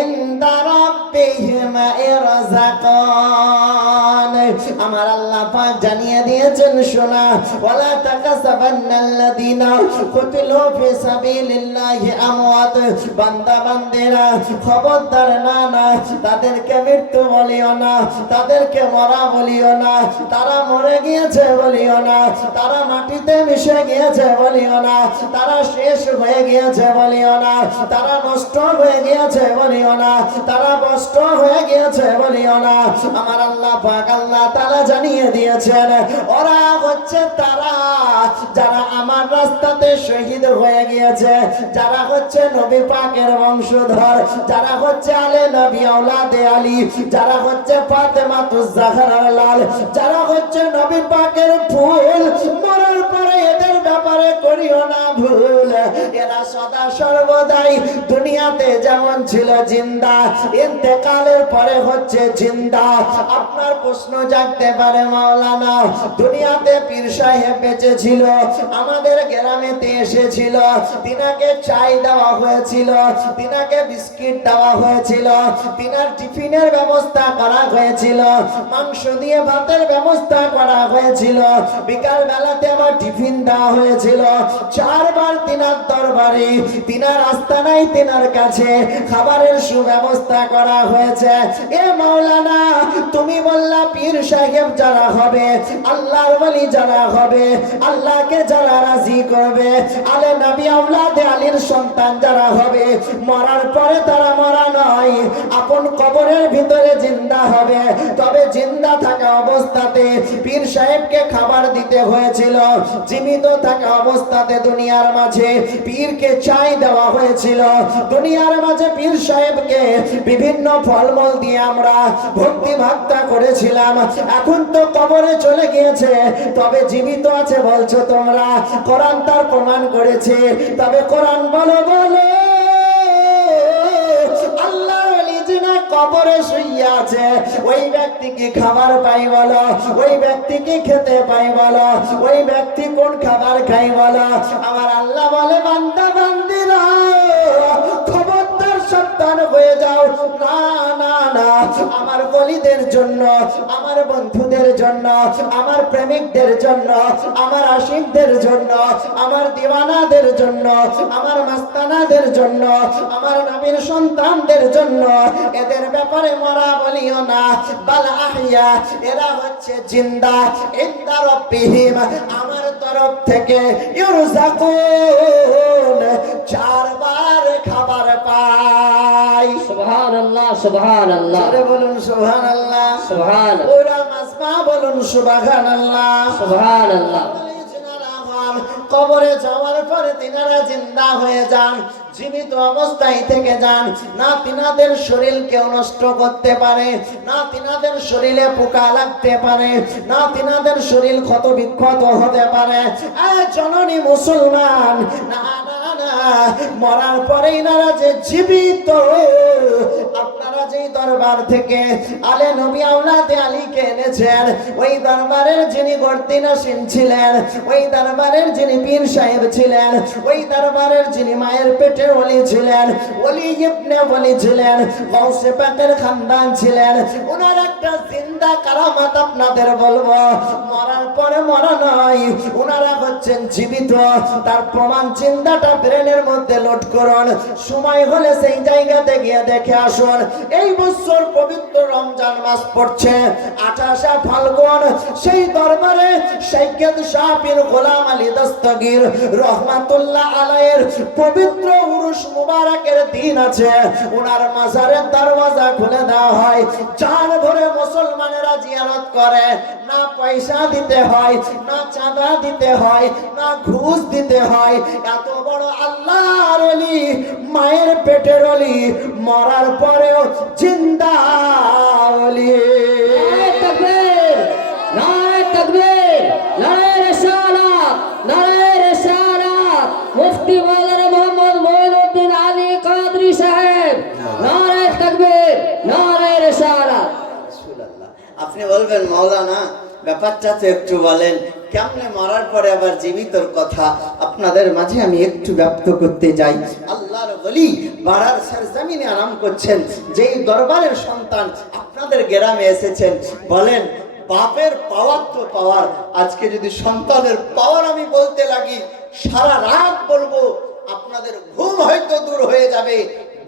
ইনদা রাব্বিহিম ইরযাকুন। আমার আল্লাহ পাক জানিয়ে দিয়েছেন, শোনা, ওয়ালা তাহসাবান্নাল্লাযীনা কুতিলু ফী সাবিলিল্লাহি আমওয়াত, বান্দা বান্দেরা খবরদার না না, তাদেরকে মৃত্যু বলিও না, তাদেরকে মরা বলিও না, তারা মরে গিয়েছে বলিও না, তারা মাটিতে মিশে গিয়েছে বলিও না, তারা শেষ হয়ে গিয়েছে বলিও না, তারা নষ্ট হয়ে গিয়েছে বলিও না, তারা নষ্ট হয়ে গিয়েছে বলিও না। আমার আল্লাহ পাক আল্লাহ তাআলা জানিয়ে দিয়েছেন, ওরা হচ্ছে তারা যারা আমার রাস্তাতে শহীদ হয়ে গিয়েছে, যারা হচ্ছে নবী পাকের বংশধর, যারা হচ্ছে আলে নবী আওলাদে আলী, যারা হচ্ছে ফাতেমাতুজ জাহরার লাল, যারা হচ্ছে নবী পাকের ফুল। মরার পরে এদের ব্যাপারে করিও না ভুল, এরা সদা সর্বদাই দুনিয়াতে যেমন ছিল জিন্দা, ইন্তেকালের পরে হচ্ছে জিন্দা। আপনার প্রশ্ন জাগতে পারে, মাওলানা দুনিয়াতে পীর সাহেব বেঁচে ছিল, আমাদের গ্রামেতে এসেছিল, তিনাকে চাই দেওয়া হয়েছিল, তিনাকে বিস্কিট দেওয়া হয়েছিল, তিনার টিফিনের ব্যবস্থা করা হয়েছিল, মাংস দিয়ে ভাতের ব্যবস্থা করা হয়েছিল, বিকাল বেলাতে আবার টিফিন দেওয়া হয়েছিল, 4 বার তিনার দরবারে, তিনার আস্তানায়, তিনার কাছে খাবারের সুব্যবস্থা করা হয়েছে। এ মাওলানা, তুমি বললা পীর সাহেব যারা হবে, আল্লাহর ওলি যারা হবে, আল্লাহকে যারা রাজি করবে, আলে নবী আওলাদে আলীর সন্তান যারা হবে, মরার পরে তারা মরা নয়, আপন কবরের ভিতরে জিন্দা হবে। তবে জিন্দা থাকা অবস্থাতে পীর সাহেবকে খাবার দিতে হয়েছিল, জীবিত থাকা অবস্থাতে দুনিয়ার মাঝে পীরকে চাই দেওয়া হয়েছিল, দুনিয়ার মাঝে পীর সাহেবকে বিভিন্ন ফলমূল দিয়ে আমরা ভক্তি ভাক্তা করেছিলাম। এখন তো কবরে চলে গিয়েছে, তবে জীবিত আছে বলছো তোমরা, কোরআন তার প্রমাণ করেছে। তবে কোরআন বলো বলো, কবরে শুইয়া আছে ওই ব্যক্তি কি খাবার পাই বলো, ওই ব্যক্তি কি খেতে পাই বলো, ওই ব্যক্তি কোন খাবার খাই বলো? আমার আল্লাহ বলে, বান্দা বান্দিরা খবরদার সাবধান হয়ে যাও। না না না, আমার ওলিদের জন্য, আমার বন্ধুদের জন্য, আমার প্রেমিকদের জন্য, আমার আশিকদের জন্য, আমার দিওয়ানাদের জন্য, আমার মাস্তানাদের জন্য, আমার নবীর সন্তানদের জন্য এদের ব্যাপারে মরা বলিও না, বাল আহইয়া, এরা হচ্ছে জিন্দা, ইনদা রাব্বিহিম, আমার তরফ থেকে, ইরযাকুন, 4 বার খাবার পায়। সুবহানাল্লাহ, সুবহানাল্লাহ। জোরে বলুন সুবহানাল্লাহ, সুবহানাল্লাহ। ওরা মাসমা বলুন সুবহানাল্লাহ, সুবহানাল্লাহ। কবরে যাওয়ার পরে তিনারা জিন্দা হয়ে যান, জীবিত অবস্থায় থেকে যান, না তিনাদের শরীর কেউ নষ্ট করতে পারে, না তিনাদের শরীরে পোকা লাগতে পারে, না তিনাদের শরীর ক্ষত বিক্ষত হতে পারে। জননী মুসলমান, না না না, মরার পরে ইনারা যে জীবিত, আপনারা যেই দরবার থেকে আলে নবী আওলাদে আলীকে এনেছেন, ওই দরবারের যিনি গর্দিনাসীন ছিলেন, ওই দরবারের যিনি পীর সাহেব ছিলেন, ওই দরবারের যিনি মায়ের পেটের ওলি ছিলেন, ওলি ইবনে ওলি ছিলেন, গাউসে পাকের খানদান ছিলেন, ওনার একটা জিন্দা কারামাত আপনাদের বলবো। মরার পরে মরা নয়, ওনারা হচ্ছেন জীবিত। তার প্রমাণ চিন্তাটা ব্রেনের মধ্যে লোড করুন, সময় হলে সেই জায়গাতে গিয়ে দেখে আসুন। এই বছর পবিত্র রমজান মাস পড়ছে, 28 ফাল্গুন, সেই দরবারে সৈয়দ শাহ পীর গোলাম আলী দস্তগীর রহমাতুল্লাহ আলাইহির পবিত্র উরুস মুবারকের দিন আছে। ওনার মাজারের দরওয়াজা খুলে দেওয়া হয়, চার ভরে মুসলমানেরা জিয়ারত করে। না পয়সা দিতে হয়, না চাঁদা দিতে হয়, না ঘুষ দিতে হয়। এত বড় আল্লাহর ওলি, মায়ের পেটের ওলি, মরার পরেও জিন্দা ওলি। নারে তাকবীর, নারে তাকবীর, নারে রিসালাত, নারে রিসালাত। মুফতি মাওলানা মোহাম্মদ মঈনুদ্দিন আলী কাদরী সাহেব, নারে তাকবীর, নারে রিসালাত। আপনি বলবেন মাওলানা ব্যাপারটা তো একটু বলেন, কেমনে মরার পরে আবার জীবিতর কথা আপনাদের মাঝে আমি একটু ব্যক্ত করতে যাই। আল্লাহর ওলি বাড়ার সরজমিনে আরাম করছেন, যেই দরবারের সন্তান আপনাদের গ্রামে এসেছেন, বলেন বাপের পাওয়ার তো পাওয়ার, আজকে যদি সন্তানের পাওয়ার আমি বলতে লাগি সারা রাত বলবো, আপনাদের ঘুম হয়তো দূর হয়ে যাবে,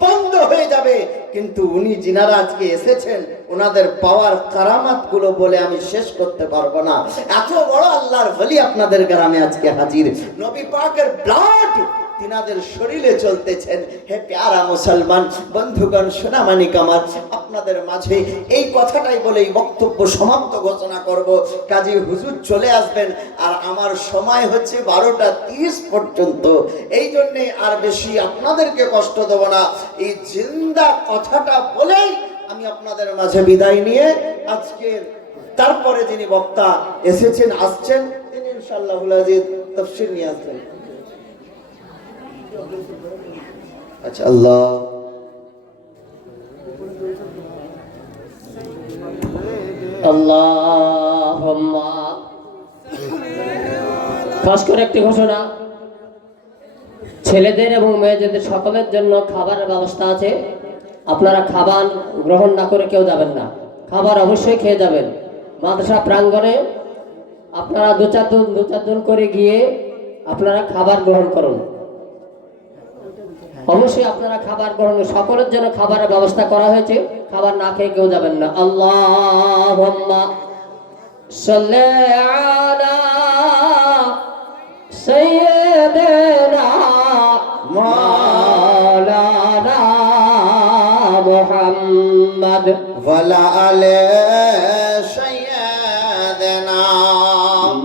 বন্ধ হয়ে যাবে, কিন্তু উনি যিনারা আজকে এসেছেন ওনাদের পাওয়ার কারামাত গুলো বলে আমি শেষ করতে পারবো না। এত বড় আল্লাহর ওলি আপনাদের গ্রামে আজকে হাজির, নবী পাকের ব্লাড তিনাদের শরীরে চলতেছেন। হে প্যারা মুসলমান বন্ধুগণ, সোনামানিক আমার, আপনাদের মাঝে এই কথাটাই বলে এই বক্তব্য সমাপ্ত ঘোষণা করব। কাজী হুজুর চলে আসবেন, আর আমার সময় হচ্ছে 12টা 30 পর্যন্ত, এই জন্যে আর বেশি আপনাদেরকে কষ্ট দেব না। এই জিন্দা কথাটা বলেই আমি আপনাদের মাঝে বিদায় নিয়ে আজকের তারপরে যিনি বক্তা এসেছেন আসছেন, তিনি ইনশাআল্লাহুল আজিজ তাফসীর নিয়ে আসবেন। আচ্ছা, আল্লাহ আল্লাহুম্মা। খাস করে একটি ঘোষণা, ছেলেদের এবং মেয়েদের সকলের জন্য খাবারের ব্যবস্থা আছে। আপনারা খাবার গ্রহণ না করে কেউ যাবেন না, খাবার অবশ্যই খেয়ে যাবেন। মাদ্রাসা প্রাঙ্গণে আপনারা দু চারজন করে গিয়ে আপনারা খাবার গ্রহণ করুন। অবশ্যই আপনারা খাবার গ্রহণ, সকলের জন্য খাবারের ব্যবস্থা করা হয়েছে, খাবার না খেয়ে কেউ যাবেন না। আল্লাহুম্মা সাল্লি আলা সাইয়্যিদিনা মাওলানা মুহাম্মদ ওয়ালা আলে সাইয়্যিদিনা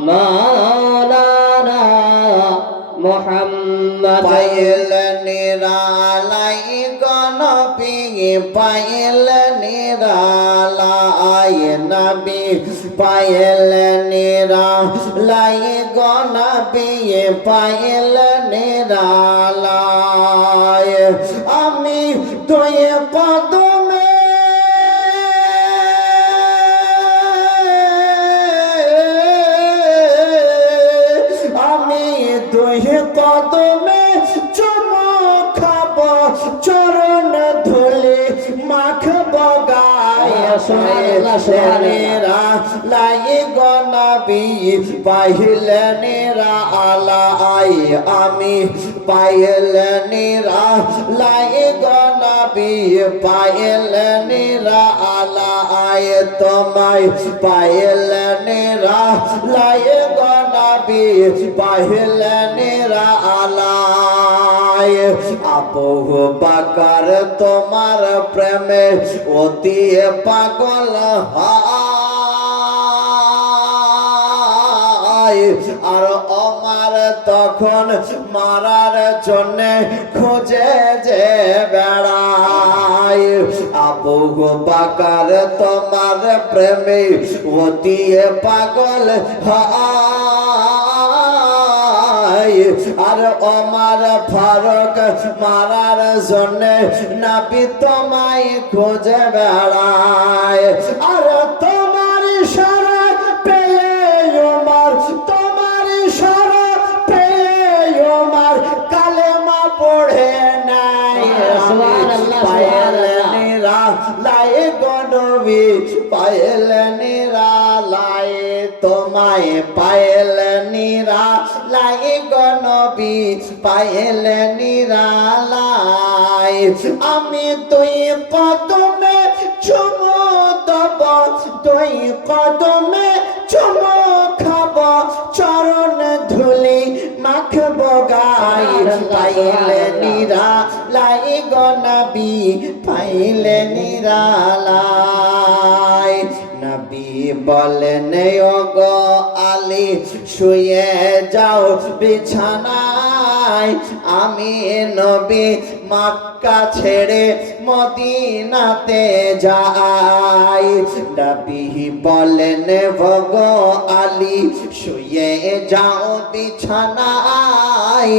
মাওলানা মুহাম্মদ। পাইল নিরালাই গনবি, পাইল নিরালাই নবী, পাইল নিরালাই গনবি, পাইল নিরালাই। আমি তুই কদমে আমি তুই কদমে চুমো খাব, চরণ ধুলি মাখব গায়ে। লাই গনবি পাইল নিরা আলাই, আমি পাইল নিরা লাই গনবি, পাইল নিরা আলাই। তোমায় পাইল নিরা লাই গনবি, পাইল নিরা আলাই। আবু বকর তোমার প্রেমে অতি পাগল হয়, আর ওমর তো তখন মারার জন্য খুঁজে যে বেড়ায়। আবু বকর তোমার প্রেমে ওতিয়ে পাগল হয়, আর ওমর ফারুক মারার জন্য নবী তোমায় খুঁজে বেড়ায়। আর তোমার ইশারা পেয়ে ওমর, তোমার ইশারা পেয়ে ওমর কালেমা পড়ে নাই। সুবহানাল্লাহ, সুবহানাল্লাহ। লাই গনবি পায়েল নিরা লাই, তোমায় পায়েল নিরা লাই গনবি পায়েল নিরা লাই। আমি তুই কদমে চুমু দেব, তুই কদমে চুমু খাব, চরণ ধুলি মাখব গাই। পাইলে নিরা লাই গনবি পাইলে নিরা লাই। নবী বলেন ওগো আলী শুয়ে যাও বিছানায়, আমি নবী মক্কা ছেড়ে মদিনাতে যাই। নবী বলেন ওগো আলী শুয়ে যাও বিছানায়,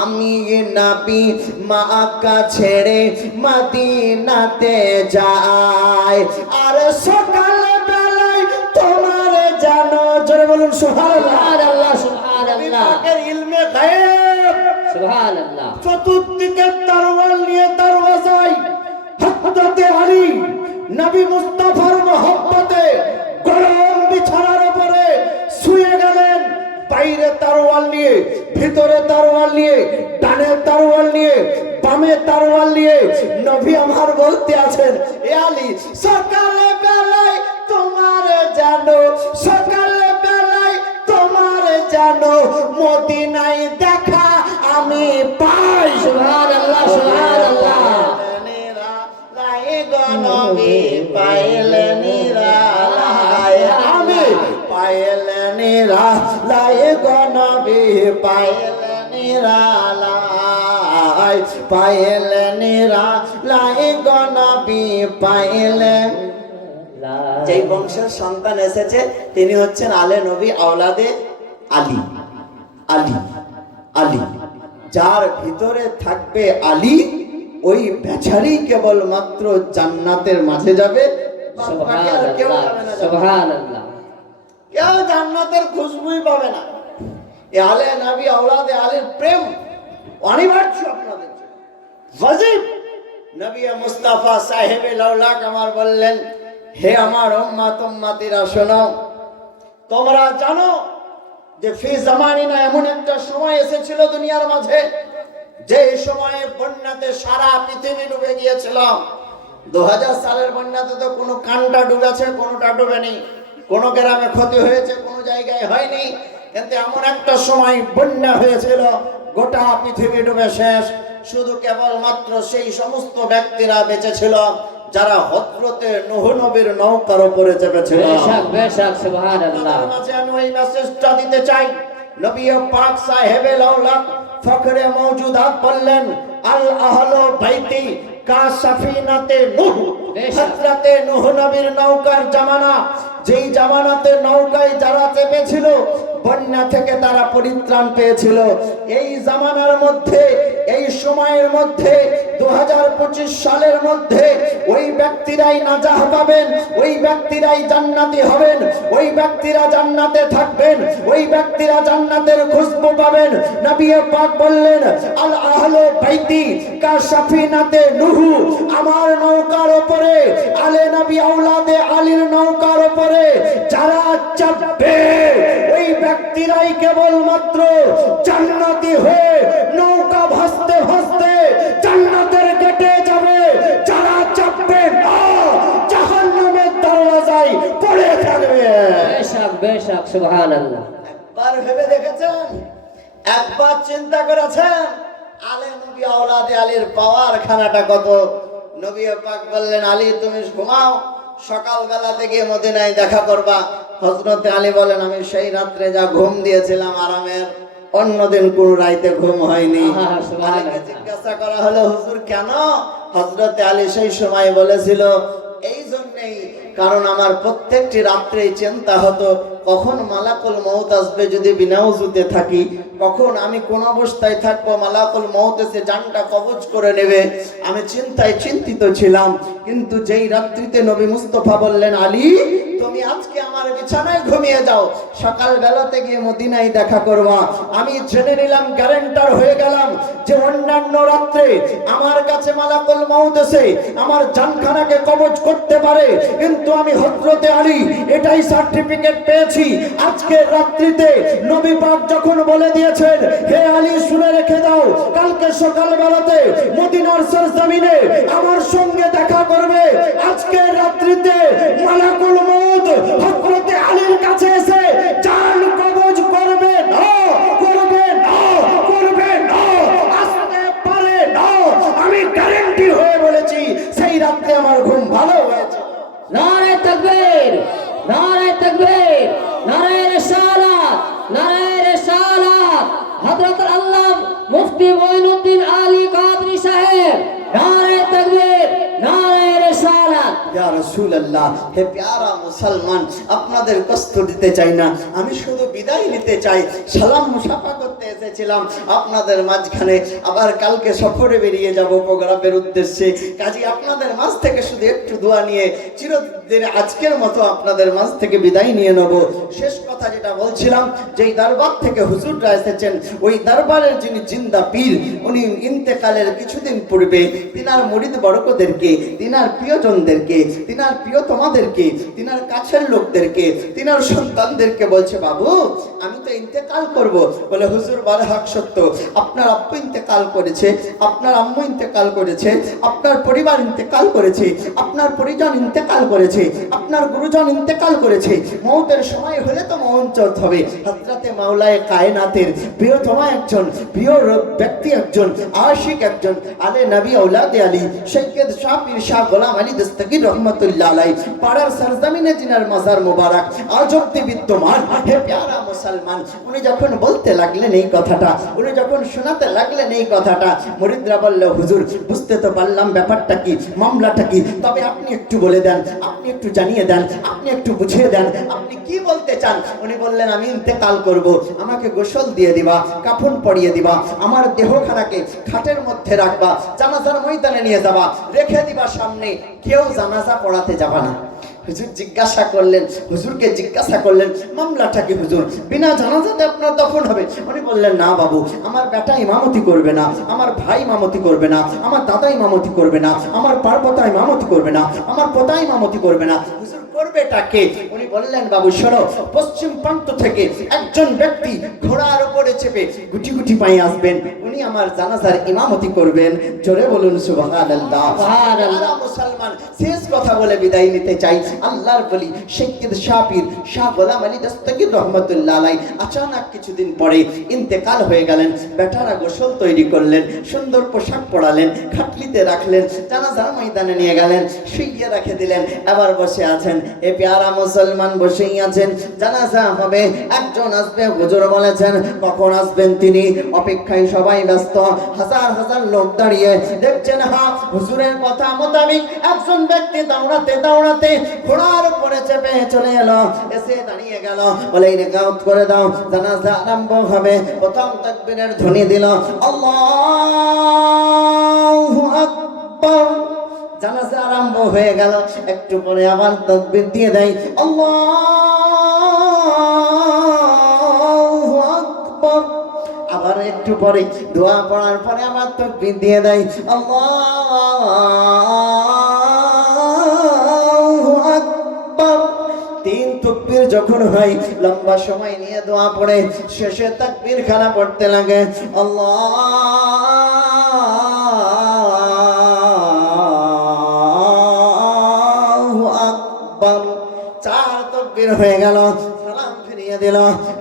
আমি নবী মক্কা ছেড়ে মদিনাতে যাই। আর সকাল বেলায় তোমার জানো, জোরে বলুন সুবহানাল্লাহ। সুবহানাল্লাহ, সুবহানাল্লাহ, পাকের ইলমে গায়েব, সুবহানাল্লাহ। চতুর্দিকে তরোয়াল নিয়ে দরওয়াজায় হযরতে আলী নবী মুস্তাফার মহব্বতে গরম বিছানার উপরে শুয়ে গেলেন। বাইরে তরোয়াল নিয়ে, ভিতরে তরোয়াল নিয়ে, ডানে তরোয়াল নিয়ে, বামে তরোয়াল নিয়ে নবী আমার বলতে আছেন, এ আলী সকালে বেলায় তোমার জানো, সকালে বেলায় তোমার জানো মদিনায় দেখা আমি পাই। সুবহানাল্লাহ, সুবহানাল্লাহ। নবী পাইলে নিরালাই, আমি পাইলে নিরালাই গো নবী পাইলে নিরালাই, পাইলে নিরালাই গো নবী পাইলে। যেই বংশের সন্তান এসেছে তিনি হচ্ছেন আলে নবী আওলাদে আলী। আলী আলী যার ভিতরে থাকবে আলী, ওই বেচারি কেবলমাত্র জান্নাতের মাঝে যাবে, কেউ যাবে না, সুবহানাল্লাহ। কেউ জান্নাতের খুশবুই পাবে না। এ আলে নবী আওলাদে আলীর প্রেম অনিবার্য, আপনাদের ওয়াজিব। নবী মুস্তাফা সাহেবে লাউলাক আমার বললেন, হে আমার উম্মত উম্মতিরা শোনো, তোমরা জানো যে ফি জামানিনা এমন একটা সময় এসেছিল দুনিয়ার মাঝে, যে সময়ে বন্যাতে সারা পৃথিবী ডুবে গিয়েছিল। 2000 সালের বন্যাতে তো কোনো কানটা ডুবেছে, কোনোটা ডুবেনি, কোনো গ্রামে ক্ষতি হয়েছে, কোনো জায়গায় হয়নি। কিন্তু এমন একটা সময় বন্যা হয়েছিল, গোটা পৃথিবী ডুবে শেষ। শুধু কেবলমাত্র সেই সমস্ত ব্যক্তিরা বেঁচে ছিল যারা হযরতে নূহ নবীর নৌকার উপরে চেপেছিল। বেশক, বেশক, সুবহানাল্লাহ। আপনাদের মাঝে আমি ওই মেসেজটা দিতে চাই। নবী পাক সাহেবে লাউলাক ফখরে মওজুদাত বললেন, আল আহলু বাইতি কা সাফিনাতে নূহ। হযরতে নূহ নবীর নৌকার জামানা, যেই জামানাতে নৌকায় যারা চেপেছিল বন্যা থেকে তারা পরিত্রাণ পেয়েছিল। এই জামানার মধ্যে, এই সময়ের মধ্যে 2025 সালের মধ্যে ওই ব্যক্তিরাই নাজাহ পাবেন, ওই ব্যক্তিরাই জান্নাতি হবেন, ওই ব্যক্তিরা জান্নাতে থাকবেন, ওই ব্যক্তিরা জান্নাতের খুশবু পাবেন। নবী পাক বললেন, আল আহলু বাইতি কা সাফিনাতে নূহ, আমার নৌকার উপরে, আলে নবী আওলাদে আলীর নৌকার উপরে যারা চাপবে ওই ব্যক্তিরাই কেবলমাত্র জান্নাতি হয়ে নৌকা ভাসতে ভাসতে জান্নাতের গেটে যাবে। যারা চাপবে না জাহান্নামের দরওয়াজায় পড়ে থাকবে। বেশক, বেশক, সুবহানাল্লাহ। একবার ভেবে দেখেছেন, একবার চিন্তা করেছেন আলে নবী আওলাদে আলীর পাওয়ার খানাটা কত? নবী পাক বললেন, আলী তুমি ঘুমাও, সকালবেলা থেকে মদিনায় দেখা করবা। হযরতে আলী বলেন, আমি সেই রাত্রে যা ঘুম দিয়েছিলাম আরামের, অন্যদিন কোন রাইতে ঘুম হয়নি। আহা, সুবহানাল্লাহ। আলীকে জিজ্ঞাসা করা হলো, হুজুর কেন? হযরতে আলী সেই সময় বলেছিল, এই জন্যই, কারণ আমার প্রত্যেকটি রাত্রেই চিন্তা হতো কখন মালাকুল মউত আসবে, যদি বিনা ওযুতে থাকি কখন আমি কোন অবস্থায় থাকবো, মালাকুল মউত এসে জানটা কবজ করে নেবে। আমি চিন্তায় চিন্তিত ছিলাম। কিন্তু যেই রাত্রিতে নবী মুস্তাফা বললেন, আলী তুমি আজকে আমার বিছানায় ঘুমিয়ে যাও, সকাল বেলাতে গিয়ে মদিনায় দেখা করবা, আমি জেনে নিলাম, গ্যারান্টার হয়ে গেলাম যে অন্যান্য রাত্রে আমার কাছে মালাকুল মউত এসে আমার জানখানাকে কবজ করতে পারে, কিন্তু আমি হযরতে আলী এটাই সার্টিফিকেট পেয়েছি আজকের রাত্রিতে। নবী পাক যখন বলে দিয়েছেন, হে আলী শুনে রেখে দাও, কালকে সকাল বেলাতে মদিনার সরজমিনে আমার সঙ্গে দেখা করবে, আজকের রাত্রিতে মালাকুল মউত হযরতে আলীর কাছে এসে জান কবজ করবে না, করবে না, করবে না, আসতে পারে না। আমি গ্যারান্টি হয়ে বলেছি সেই রাতে আমার ঘুম ভালো হয়েছে। নারে তাকবীর, নারে তাকবীর, নারে রিসালাত, নারে রিসালাত। হযরত আল্লাহ মুফতি মঈনুদ্দিন আলী কাদরী সাহেব, নারে তাকবীর, নারে রিসালাত। ইয়া রাসূলুল্লাহ, হে প্যারা মুসলমান, আপনাদের কষ্ট দিতে চাই না, আমি শুধু বিদায় নিতে চাই। সালাম মুসাফা করতে এসেছিলাম আপনাদের মাঝখানে, আবার কালকে সফরে বেরিয়ে যাব প্রোগ্রামের উদ্দেশ্যে। কাজী আপনাদের মাঝ থেকে শুধু একটু দোয়া নিয়ে চিরদিন আজকের মতো আপনাদের মাঝ থেকে বিদায় নিয়ে নেব। শেষ কথা যেটা বলছিলাম, যেই দরবার থেকে হুজুররা এসেছেন, ওই দরবারের যিনি জিন্দা পীর, উনি ইন্তেকালের কিছুদিন পূর্বে তিনার মুরিদ বরকদেরকে, তিনার প্রিয়জনদেরকে, তিনার প্রিয়তমাদেরকে, তিনার কাছের লোকদেরকে, তিনার সন্তানদেরকে বলছে, বাবু আমি তো ইন্তেকাল করব। বলে, হুজুর বলে হক সত্য, আপনার আব্বু ইন্তেকাল করেছে, আপনার আম্মু ইন্তেকাল করেছে, আপনার পরিবার ইন্তেকাল করেছে, আপনার পরিজন ইন্তেকাল করেছে, আপনার গুরুজন ইন্তেকাল করেছে। মওতের সময় হলে তো মৌনচত হবে। হযরতে মাওলায়ে কায়নাতের প্রিয়তমা একজন, প্রিয় ব্যক্তি একজন, আশিক একজন, আলে নবী আওলাদে আলী সৈয়দ শাহ পীর শাহ গোলাম আলী দস্তগীর রহমাতুল্লাহ আলাইহি পাড়ার সরজমিনে জিনার মাজার মোবারক আজ অব্দি বিদ্যমান। হে প্যারা মুসলমান, উনি যখন বলতে লাগলেন এই কথাটা, উনি যখন শোনাতে লাগলেন এই কথাটা, মুরিদরা বলল, হুজুর বুঝতে তো পারলাম ব্যাপারটা কি, মামলাটা কি, তবে আপনি একটু বলে দেন, আপনি একটু জানিয়ে দেন, আপনি একটু বুঝিয়ে দেন, আপনি কি বলতে চান। উনি বললেন, আমি ইন্তেকাল করব, আমাকে গোসল দিয়ে দিবা, কাফন পরিয়ে দিবা, আমার দেহখানাকে খাটের মধ্যে রাখবা, জানাজার ময়দানে নিয়ে যাবা, রেখে দিবা সামনে, কেউ জানাজা পড়াতে যাবা না। হুজুর জিজ্ঞাসা করলেন, হুজুরকে জিজ্ঞাসা করলেন, মামলাটা কি হুজুর, বিনা জানাজাতে আপনার দফন হবে? উনি বললেন, না বাবু, আমার বেটা ইমামতি করবে না, আমার ভাই ইমামতি করবে না, আমার দাদা ইমামতি করবে না, আমার পারপোতা ইমামতি করবে না, আমার পোতা ইমামতি করবে না। হুজুর করবেটা কে? উনি বললেন, বাবু শোনো, পশ্চিম প্রান্ত থেকে একজন ব্যক্তি ঘোড়ার উপরে চেপে গুটি গুটি পায়ে আসবেন, উনি আমার জানাজার ইমামতি করবেন। জোরে বলুন সুবহানাল্লাহ। সুবহানাল্লাহ। মুসলমান, শেষ কথা বলে বিদায় নিতে চাই। আল্লাহর বলি সৈয়দ শাহ পীর শাহ গোলাম আলী দস্তগীর রহমাতুল্লাহ আলাইহি আচানক কিছুদিন পরে ইন্তেকাল হয়ে গেলেন। বেটারা গোসল তৈরি করলেন, সুন্দর পোশাক পরালেন, খাটলিতে রাখলেন, জানাজার ময়দানে নিয়ে গেলেন, শুইয়ে রেখে দিলেন। এবার বসে আছেন, এ প্যারা মুসলমান বসেই আছেন, জানাজা হবে, একজন আসবে, হুজুর বলেছেন কখন আসবেন তিনি, অপেক্ষায় সবাই ব্যস্ত, হাজার হাজার লোক দাঁড়িয়ে দেখছেন। হ্যাঁ, হুজুরের কথা মোতাবেক একজন ব্যক্তি দৌড়াতে দৌড়াতে ঘোড়ার উপরে চেপে চলে এলো, এসে দাঁড়িয়ে গেল, বলে এই রেকাউত করে দাও, জানাজা আরম্ভ হবে। প্রথম তাকবীরের ধ্বনি দিল, আল্লাহু আকবার, জানাজা আরম্ভ হয়ে গেল। একটু পরে আবার তাকবীর দিয়ে দেয়, আল্লাহু আকবার। আবার একটু পরে দোয়া পড়ার পরে আবার তাকবীর দিয়ে দেয়, আল্লাহু আকবার। তিন তাকবীর যখন হয়, লম্বা সময় নিয়ে দোয়া পড়ে শেষে তাকবীর খানা পড়তে লাগে, আল্লাহু আকবার। চার তাকবীর হয়ে গেল, সালাম ফিরিয়ে দিল।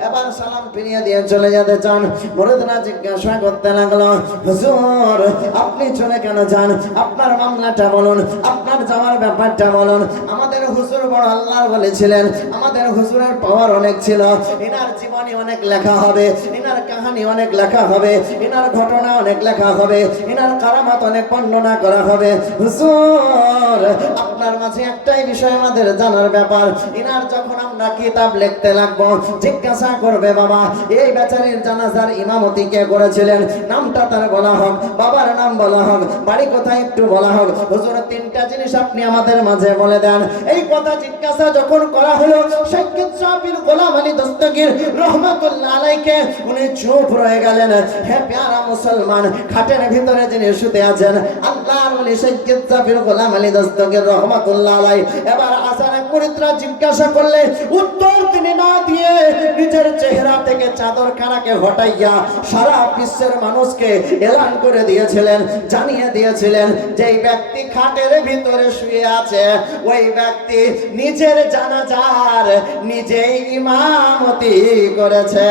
এবার সালাম ফিরিয়ে দিয়ে চলে যেতে চান, মুরিদরা জিজ্ঞাসা করতে লাগলো, হুজুর আপনি চলে কেন যান, আপনার মামলাটা বলুন, আপনার যাওয়ার ব্যাপারটা বলুন। আমাদের হুজুর বড় আল্লাহর বলেছিলেন, আমাদের হুজুরের পাওয়ার অনেক ছিল, এনার জীবনী অনেক লেখা হবে, এনার কাহিনী কাহানি অনেক লেখা হবে, ইনার ঘটনা অনেক লেখা হবে, ইনার কারামাত অনেক বর্ণনা করা হবে। হুজুর, আপনার মাঝে একটাই বিষয় আমাদের জানার ব্যাপার, ইনার যখন আমরা কিতাব লিখতে লাগবো জিজ্ঞাসা করবে, বাবা এই বেচারির জানাজার ইমামতি কে করেছিলেন, নামটা তার বলা হোক, বাবার নাম বলা হোক, বাড়ি কোথায় একটু বলা হোক। হুজুর, তিনটা জিনিস আপনি আমাদের মাঝে বলে দেন। এই কথা জিজ্ঞাসা যখন করা হলো, শাইখ সাবির গোলাম আলী দস্তগীর রহমাতুল্লাহ আলাইকে, উনি চুপ রয়ে গেলেন। হে প্যারা মুসলমান, খাটের ভিতরে যিনি শুতে আছেন আল্লাহর ওলি শাইখ সাবির গোলাম আলী দস্তগীর রহমাতুল্লাহ আলাই, এবার আচানক মুরিদরা জিজ্ঞাসা করলে উত্তর তিনি না দিয়ে নিজের চেহারা থেকে চাদর খানাকে হটাইয়া সারা বিশ্বের মানুষকে এলান করে দিয়েছিলেন, জানিয়ে দিয়েছিলেন যে এই ব্যক্তি খাটের ভিতরে শুয়ে আছে, ওই ব্যক্তি নিজের জানাজার নিজেই ইমামতি করেছে।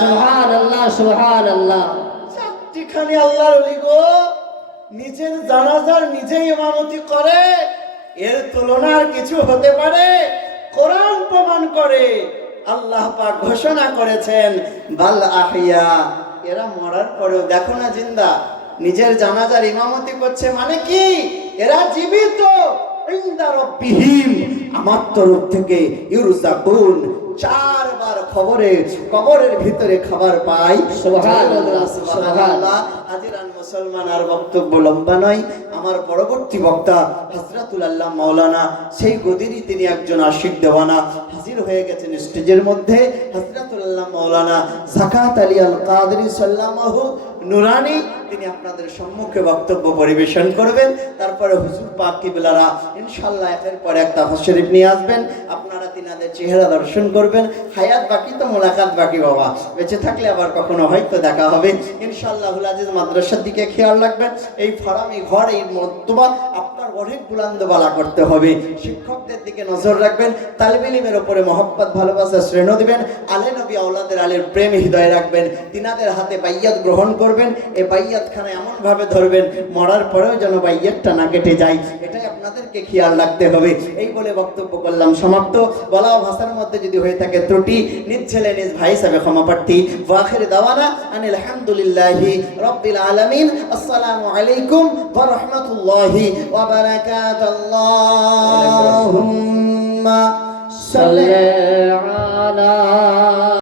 সুবহানাল্লাহ, সুবহানাল্লাহ। চারটিখানি আল্লাহর ওলি গো নিজের জানাজার নিজেই ইমামতি করে, এর তুলনার কিছু হতে পারে? কোরআন প্রমাণ করে, আল্লাহ পাক ঘোষণা করেছেন বাল আহিয়া, এরা মরার পরেও দেখো না জিন্দা, নিজের জানাজার ইমামতি করছে। মানে কি? এরা জীবিত, ইনদা রাব্বিহিম, আমার তরফ থেকে ইউরজাকুন, চারবার কবরের ভিতরে খাবার পাই। সুবহানাল্লাহ, সুবহানাল্লাহ। হাজিরান মুসলমান, আর বক্তব্য লম্বা নয়, আমার পরবর্তী বক্তা হযরতুল আল্লাহ মাওলানা, সেই গদিরই তিনি একজন আশিক দেওয়ানা, হাজির হয়ে গেছেন স্টেজের মধ্যে। হযরতুল আল্লাহ মাওলানা যাকাত আলী আল কাদরি সাল্লামাহু নুরানি, তিনি আপনাদের সম্মুখে বক্তব্য পরিবেশন করবেন। তারপরে হুজুর পাক কিবলারা ইনশাআল্লাহ একের পর এক তাফসীর শরীফ নিয়ে আসবেন, আপনারা তিনাদের চেহারা দর্শন করবেন। হায়াত বাকি তো মোলাকাত বাকি বাবা, বেঁচে থাকলে আবার কখনো হয়তো দেখা হবে ইনশাআল্লাহুল আজিজ। মাদ্রাসার দিকে খেয়াল রাখবেন, এই ফারামি ঘর, এই মর্তবা আপনার অনেক বুলন্দবালা করতে হবে। শিক্ষকদের দিকে নজর রাখবেন, তালিব ইলমের উপরে মহব্বত ভালোবাসা শ্রেণ দিবেন, আলে নবী আওলাদের আলের প্রেম হৃদয় রাখবেন, তিনাদের হাতে বাইয়াত গ্রহণ করবেন। এই বাইয়াত খানা এমন ভাবে ধরবেন মরার পরেও যেন বাইয়াতটা না কেটে যায়, এটাই আপনাদেরকে খেয়াল রাখতে হবে। এই বলে বক্তব্য করলাম সমাপ্ত। বলা ভাষার মধ্যে যদি হয়ে থাকে ত্রুটি, নিজ ছেলে নিজ ভাই হিসাবে ক্ষমা প্রার্থী। ওয়া আখির দাওয়ানা আনিল হামদুলিল্লাহি রাব্বিল আলামিন। আসসালামু আলাইকুম ওয়া রাহমাতুল্লাহি ওয়া বারাকাতুহু।